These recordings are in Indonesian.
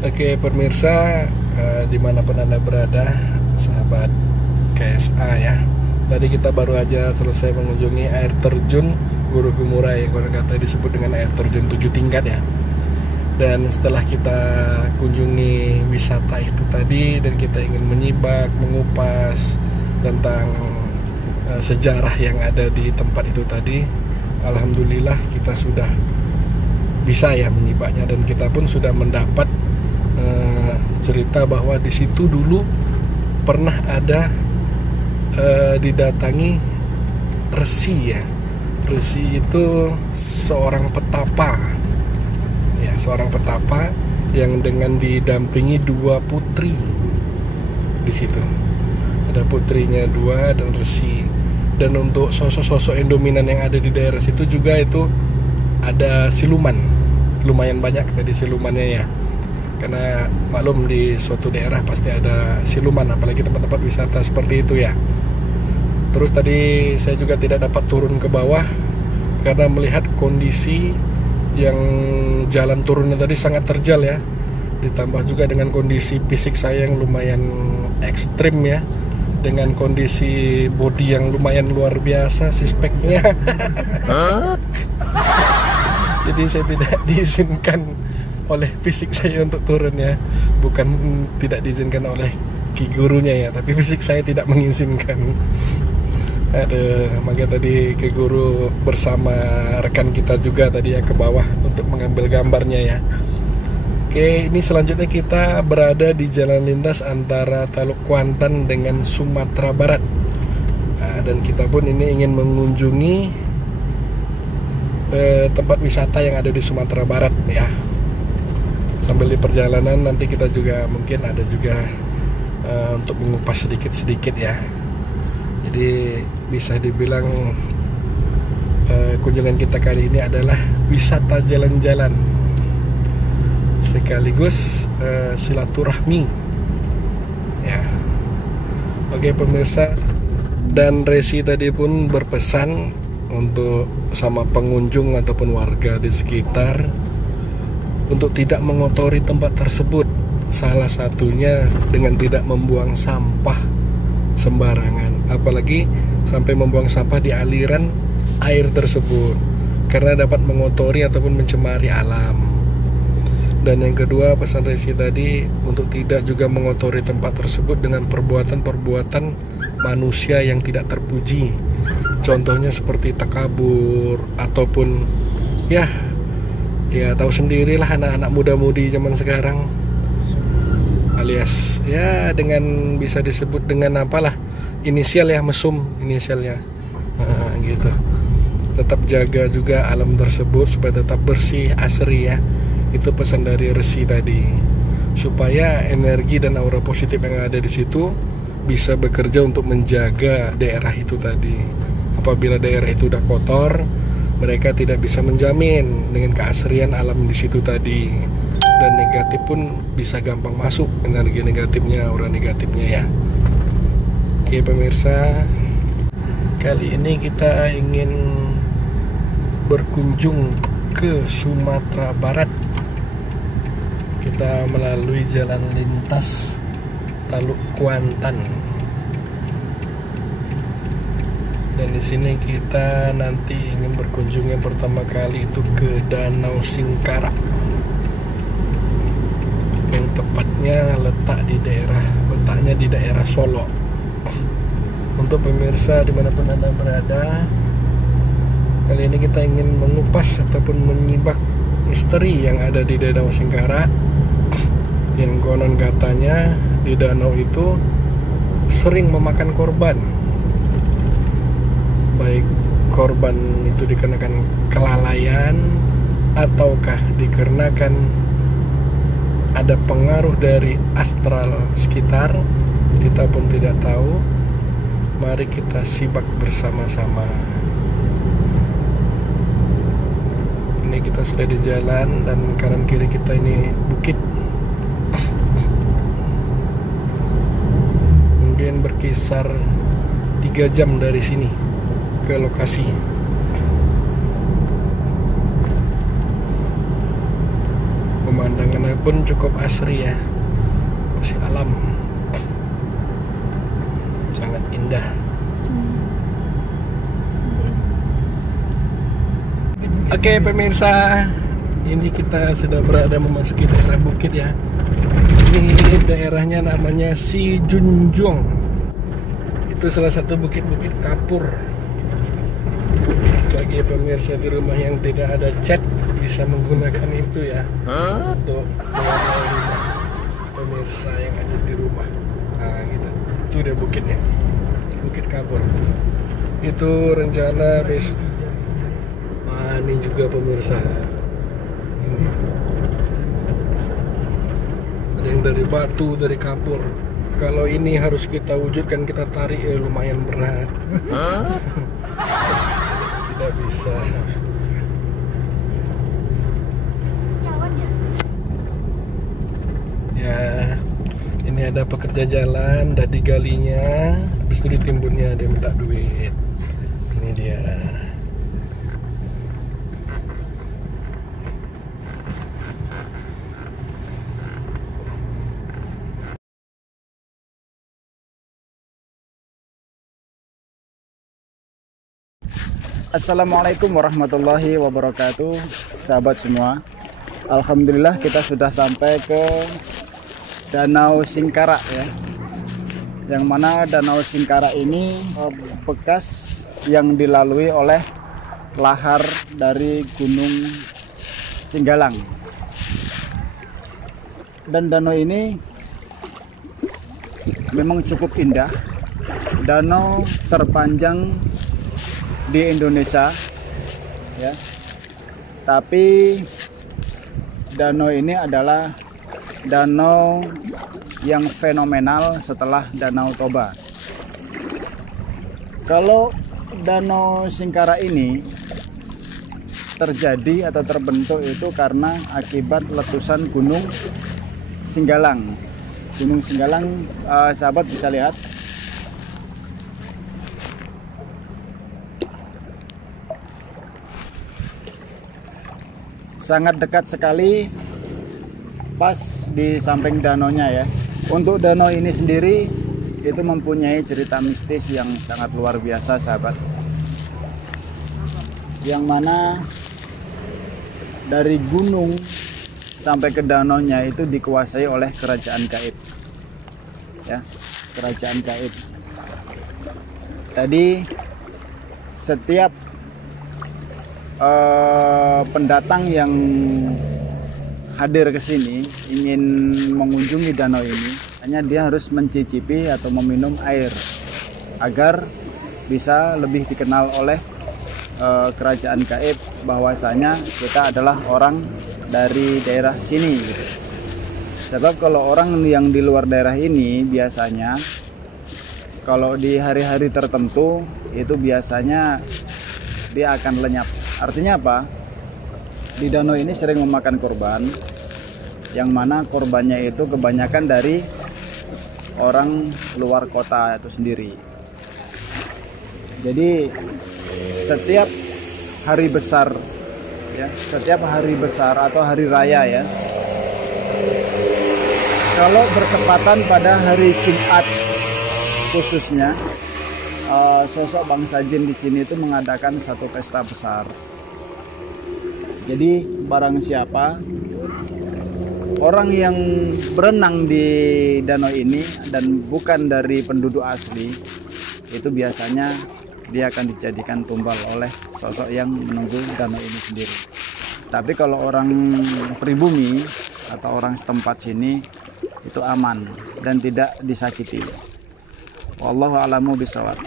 Oke pemirsa, dimanapun Anda berada, sahabat KSA ya. Tadi kita baru aja selesai mengunjungi air terjun Guru Gumura yang kurang kata disebut dengan air terjun 7 tingkat ya. Dan setelah kita kunjungi wisata itu tadi dan kita ingin menyimak, mengupas tentang sejarah yang ada di tempat itu tadi, alhamdulillah kita sudah bisa ya menyibaknya, dan kita pun sudah mendapat cerita bahwa di situ dulu pernah ada didatangi resi ya. Resi itu seorang petapa ya, seorang petapa yang dengan didampingi 2 putri. Di situ ada putrinya 2 dan resi. Dan untuk sosok-sosok yang dominan yang ada di daerah situ juga itu ada siluman, lumayan banyak tadi silumannya ya. Karena maklum di suatu daerah pasti ada siluman, apalagi tempat-tempat wisata seperti itu ya. Terus tadi saya juga tidak dapat turun ke bawah karena melihat kondisi yang jalan turunnya tadi sangat terjal ya. Ditambah juga dengan kondisi fisik saya yang lumayan ekstrim ya, dengan kondisi body yang lumayan luar biasa sispeknya. Jadi saya tidak diizinkan oleh fisik saya untuk turun ya. Bukan tidak diizinkan oleh ki gurunya ya, tapi fisik saya tidak mengizinkan. Makanya tadi ki guru bersama rekan kita juga tadi ya ke bawah untuk mengambil gambarnya ya. Oke, ini selanjutnya kita berada di jalan lintas antara Teluk Kuantan dengan Sumatera Barat. Dan kita pun ini ingin mengunjungi tempat wisata yang ada di Sumatera Barat ya. Sambil di perjalanan nanti kita juga mungkin ada juga untuk mengupas sedikit-sedikit ya. Jadi bisa dibilang kunjungan kita kali ini adalah wisata jalan-jalan sekaligus silaturahmi ya. Oke pemirsa, dan resi tadi pun berpesan untuk sama pengunjung ataupun warga di sekitar untuk tidak mengotori tempat tersebut. Salah satunya dengan tidak membuang sampah sembarangan, apalagi sampai membuang sampah di aliran air tersebut, karena dapat mengotori ataupun mencemari alam. Dan yang kedua, pesan resi tadi untuk tidak juga mengotori tempat tersebut dengan perbuatan-perbuatan manusia yang tidak terpuji. Contohnya seperti takabur ataupun ya tahu sendirilah anak-anak muda-mudi zaman sekarang, alias ya dengan bisa disebut dengan apalah inisial ya, mesum inisialnya gitu. Tetap jaga juga alam tersebut supaya tetap bersih, asri ya. Itu pesan dari resi tadi, supaya energi dan aura positif yang ada di situ bisa bekerja untuk menjaga daerah itu tadi. Apabila daerah itu udah kotor, mereka tidak bisa menjamin dengan keasrian alam di situ tadi, dan negatif pun bisa gampang masuk, energi negatifnya, aura negatifnya ya. Oke pemirsa, kali ini kita ingin berkunjung ke Sumatera Barat. Kita melalui jalan lintas Teluk Kuantan. Dan di sini kita nanti ingin berkunjung yang pertama kali itu ke Danau Singkarak, yang tepatnya letaknya di daerah Solo. Untuk pemirsa dimanapun Anda berada, kali ini kita ingin mengupas ataupun menyibak misteri yang ada di Danau Singkarak, yang konon katanya di danau itu sering memakan korban. Baik korban itu dikarenakan kelalaian ataukah dikarenakan ada pengaruh dari astral sekitar, kita pun tidak tahu. Mari kita simak bersama-sama. Ini kita sudah di jalan dan kanan kiri kita ini bukit. Mungkin berkisar 3 jam dari sini ke lokasi. Pemandangan pun cukup asri ya, masih alam, sangat indah. Oke pemirsa, ini kita sudah berada memasuki daerah bukit ya. Ini daerahnya namanya Sijunjung. Itu salah satu bukit-bukit kapur. Bagi pemirsa di rumah yang tidak ada cat, bisa menggunakan itu ya untuk mewarnai rumah pemirsa yang ada di rumah. Nah gitu, itu udah bukitnya, bukit kapur. Itu rencana besok. Nah ini juga pemirsa, ini ada yang dari batu, dari kapur. Kalau ini harus kita wujudkan, kita tarik lumayan berat. Tidak bisa. Ya, ini ada pekerja jalan, udah digalinya, habis itu ditimbunnya, dia minta duit. Ini dia. Assalamualaikum warahmatullahi wabarakatuh, sahabat semua. Alhamdulillah kita sudah sampai ke Danau Singkarak ya. Yang mana Danau Singkarak ini bekas yang dilalui oleh lahar dari Gunung Singgalang. Dan danau ini memang cukup indah. Danau terpanjang di Indonesia ya, tapi danau ini adalah danau yang fenomenal setelah Danau Toba. Kalau Danau Singkarak ini terjadi atau terbentuk itu karena akibat letusan Gunung Singgalang. Gunung Singgalang, sahabat bisa lihat. Sangat dekat sekali, pas di samping danaunya ya. Untuk danau ini sendiri itu mempunyai cerita mistis yang sangat luar biasa sahabat. Yang mana dari gunung sampai ke danaunya itu dikuasai oleh kerajaan gaib. Ya, kerajaan gaib. Tadi setiap pendatang yang hadir ke sini ingin mengunjungi danau ini, hanya dia harus mencicipi atau meminum air agar bisa lebih dikenal oleh kerajaan gaib bahwasanya kita adalah orang dari daerah sini gitu. Sebab kalau orang yang di luar daerah ini biasanya kalau di hari-hari tertentu itu biasanya dia akan lenyap. Artinya apa? Di danau ini sering memakan korban, yang mana korbannya itu kebanyakan dari orang luar kota itu sendiri. Jadi setiap hari besar ya, setiap hari besar atau hari raya ya, kalau bertepatan pada hari Jumat khususnya, sosok bangsa jin di sini itu mengadakan satu pesta besar. Jadi barang siapa orang yang berenang di danau ini dan bukan dari penduduk asli, itu biasanya dia akan dijadikan tumbal oleh sosok yang menunggu danau ini sendiri. Tapi kalau orang pribumi atau orang setempat sini itu aman dan tidak disakiti. Wallahu a'lamu bishawab.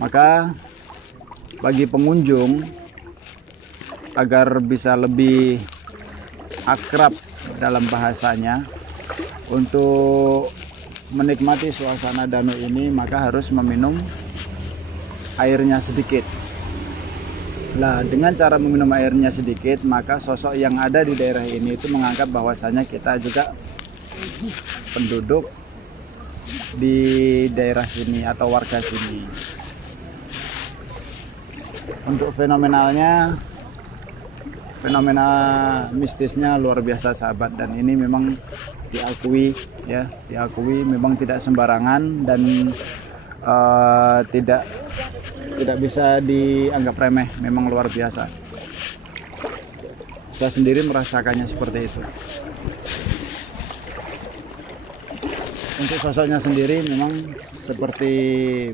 Maka bagi pengunjung agar bisa lebih akrab dalam bahasanya, untuk menikmati suasana danau ini maka harus meminum airnya sedikit. Nah, dengan cara meminum airnya sedikit, maka sosok yang ada di daerah ini itu menganggap bahwasanya kita juga penduduk di daerah sini atau warga sini. Untuk fenomenalnya fenomena mistisnya luar biasa sahabat, dan ini memang diakui ya, diakui memang tidak sembarangan dan tidak bisa dianggap remeh, memang luar biasa. Saya sendiri merasakannya seperti itu. Untuk sosoknya sendiri memang seperti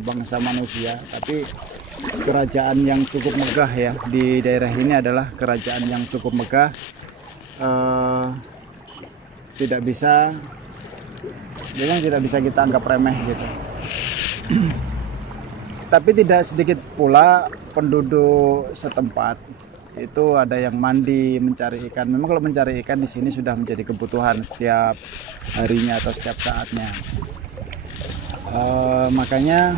bangsa manusia, tapi kerajaan yang cukup megah ya di daerah ini adalah kerajaan yang cukup megah. Memang tidak bisa kita anggap remeh gitu. Tapi tidak sedikit pula penduduk setempat itu ada yang mandi mencari ikan. Memang kalau mencari ikan di sini sudah menjadi kebutuhan setiap harinya atau setiap saatnya. Makanya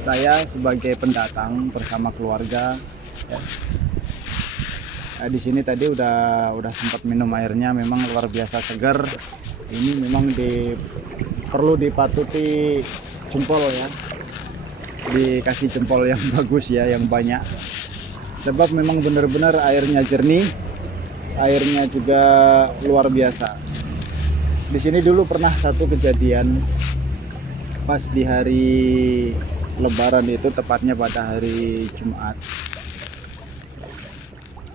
saya sebagai pendatang bersama keluarga ya, di sini tadi udah sempat minum airnya, memang luar biasa segar. Ini memang perlu dipatuti jempol ya, dikasih jempol yang bagus ya, yang banyak. Sebab memang benar-benar airnya jernih, airnya juga luar biasa. Di sini dulu pernah satu kejadian pas di hari Lebaran itu, tepatnya pada hari Jumat.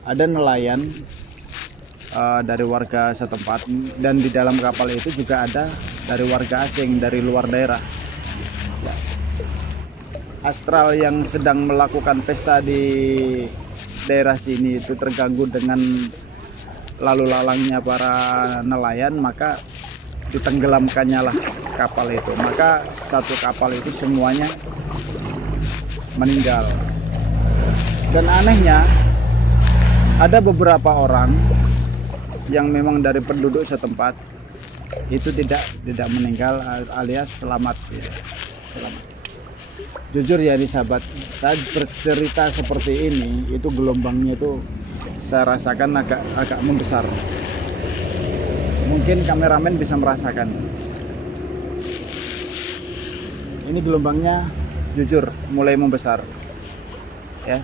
Ada nelayan dari warga setempat, dan di dalam kapal itu juga ada dari warga asing dari luar daerah. Astral yang sedang melakukan pesta di daerah sini itu terganggu dengan lalu lalangnya para nelayan, maka ditenggelamkannya lah kapal itu. Maka satu kapal itu semuanya meninggal. Dan anehnya ada beberapa orang yang memang dari penduduk setempat itu tidak meninggal alias selamat ya. Selamat. Jujur ya nih sahabat, saya bercerita seperti ini, itu gelombangnya itu saya rasakan agak membesar. Mungkin kameramen bisa merasakan. Ini gelombangnya jujur mulai membesar. Ya.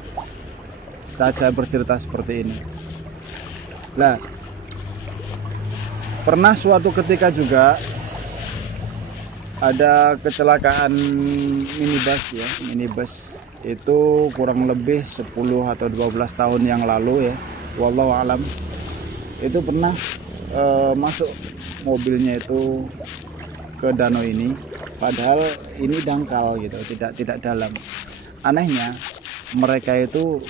Saat saya bercerita seperti ini. Lah, pernah suatu ketika juga ada kecelakaan minibus itu kurang lebih 10 atau 12 tahun yang lalu ya, wallahu alam. Itu pernah masuk mobilnya itu ke danau ini, padahal ini dangkal gitu, tidak dalam. Anehnya mereka itu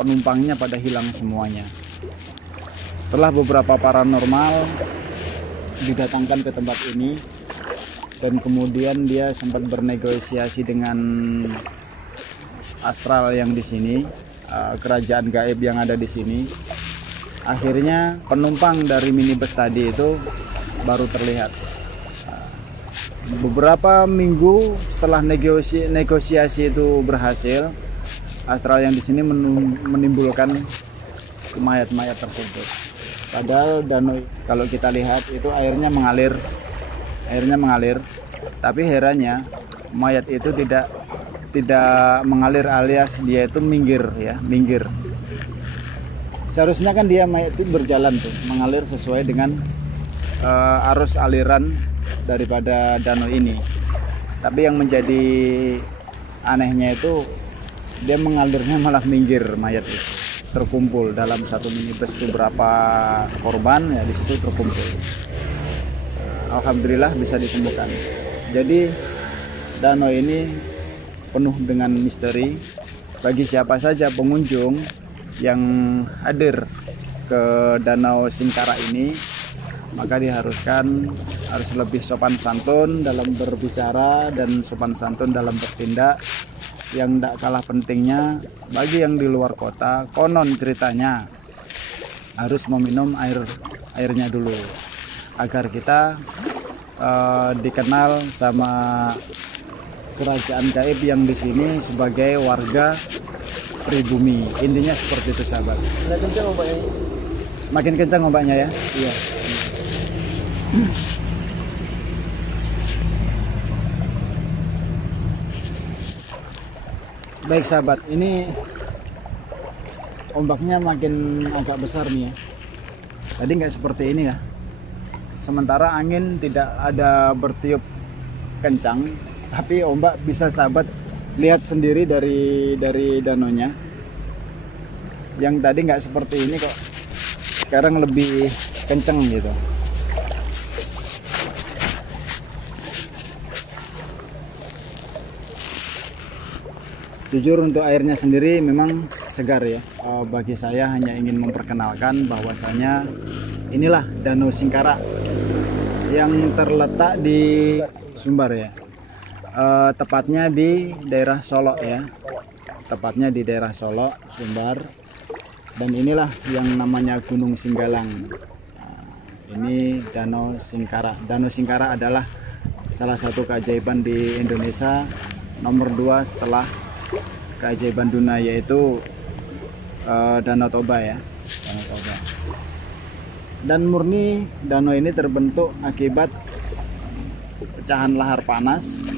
penumpangnya pada hilang semuanya. Setelah beberapa paranormal didatangkan ke tempat ini, dan kemudian dia sempat bernegosiasi dengan astral yang di sini, kerajaan gaib yang ada di sini. Akhirnya penumpang dari minibus tadi itu baru terlihat. Beberapa minggu setelah negosiasi itu berhasil, astral yang di sini menimbulkan mayat-mayat tersebut. Padahal danau kalau kita lihat itu airnya mengalir, tapi herannya mayat itu tidak mengalir alias dia itu minggir. Seharusnya kan dia mayat itu berjalan tuh, mengalir sesuai dengan arus aliran daripada danau ini. Tapi yang menjadi anehnya itu dia mengalirnya malah minggir, mayat itu terkumpul dalam satu minibus itu berapa korban ya, di situ terkumpul. Alhamdulillah bisa ditemukan. Jadi danau ini penuh dengan misteri. Bagi siapa saja pengunjung yang hadir ke Danau Singkara ini, maka diharuskan harus lebih sopan santun dalam berbicara dan sopan santun dalam bertindak. Yang tidak kalah pentingnya bagi yang di luar kota, konon ceritanya harus meminum airnya dulu agar kita dikenal sama kerajaan gaib yang di sini sebagai warga pribumi. Intinya seperti itu sahabat. Makin kencang ombaknya ya. Iya. Baik sahabat, ini ombaknya makin agak besar nih ya. Tadi nggak seperti ini ya. Sementara angin tidak ada bertiup kencang, tapi ombak bisa sahabat lihat sendiri dari danonya. Yang tadi nggak seperti ini kok, sekarang lebih kenceng gitu. Jujur untuk airnya sendiri memang segar ya. Bagi saya hanya ingin memperkenalkan bahwasanya inilah Danau Singkarak yang terletak di Sumbar ya. Tepatnya di daerah Solok ya. Tepatnya di daerah Solok, Sumbar. Dan inilah yang namanya Gunung Singgalang. Ini Danau Singkarak. Danau Singkarak adalah salah satu keajaiban di Indonesia, nomor 2 setelah keajaiban dunia, yaitu Danau Toba ya. Danau Toba. Dan murni danau ini terbentuk akibat pecahan lahar panas.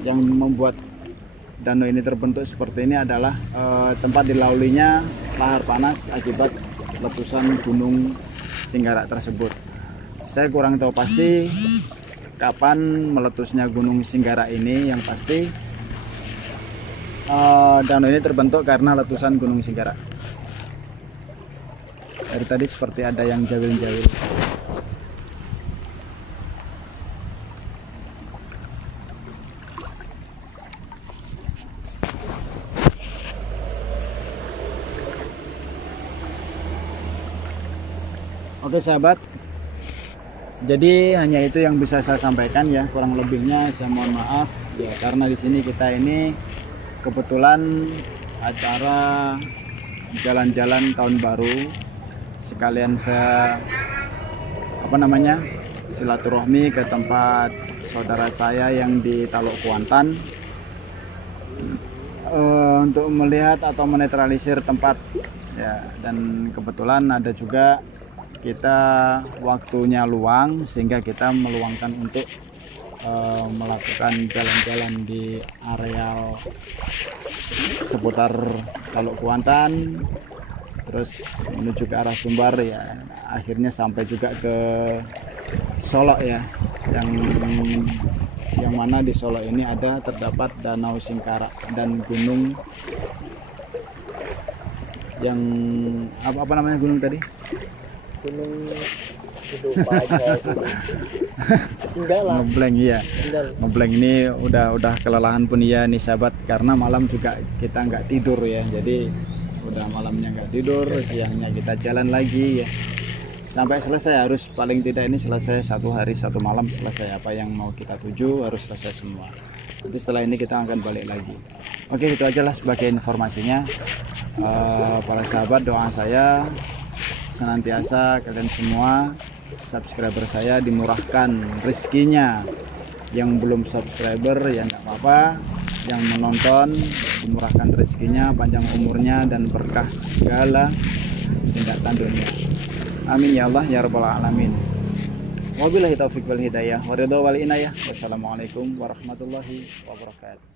Yang membuat danau ini terbentuk seperti ini adalah tempat dilaluinya lahar panas akibat letusan Gunung Singkarak tersebut. Saya kurang tahu pasti kapan meletusnya Gunung Singkarak ini. Yang pasti danau ini terbentuk karena letusan Gunung Singkarak. Dari tadi seperti ada yang jawil-jawil. Oke sahabat, jadi hanya itu yang bisa saya sampaikan ya. Kurang lebihnya saya mohon maaf ya, karena di sini kita ini kebetulan acara jalan-jalan tahun baru, sekalian saya silaturahmi ke tempat saudara saya yang di Taluk Kuantan, untuk melihat atau menetralisir tempat ya. Dan kebetulan ada juga kita waktunya luang, sehingga kita meluangkan untuk melakukan jalan-jalan di areal seputar Taluk Kuantan, terus menuju ke arah Sumbar ya. Akhirnya sampai juga ke Solok ya, yang mana di Solok ini terdapat Danau Singkarak dan gunung yang apa namanya gunung tadi? Gunung Ngeblank ya. Ngeblank ini udah kelelahan pun ya nih sahabat, karena malam juga kita nggak tidur ya. Jadi udah malamnya nggak tidur, siangnya kita jalan lagi ya. Sampai selesai, harus paling tidak ini selesai 1 hari 1 malam, selesai apa yang mau kita tuju harus selesai semua. Nanti setelah ini kita akan balik lagi. Oke, itu aja lah sebagai informasinya. Para sahabat, doa saya senantiasa kalian semua subscriber saya dimurahkan rezekinya. Yang belum subscriber ya nggak apa-apa, yang menonton dimurahkan rezekinya, panjang umurnya dan berkah segala tindak tanduknya. Amin ya Allah ya rabbal alamin. Wabillahi taufiq wal hidayah wa ridha wal inayah. Wassalamualaikum warahmatullahi wabarakatuh.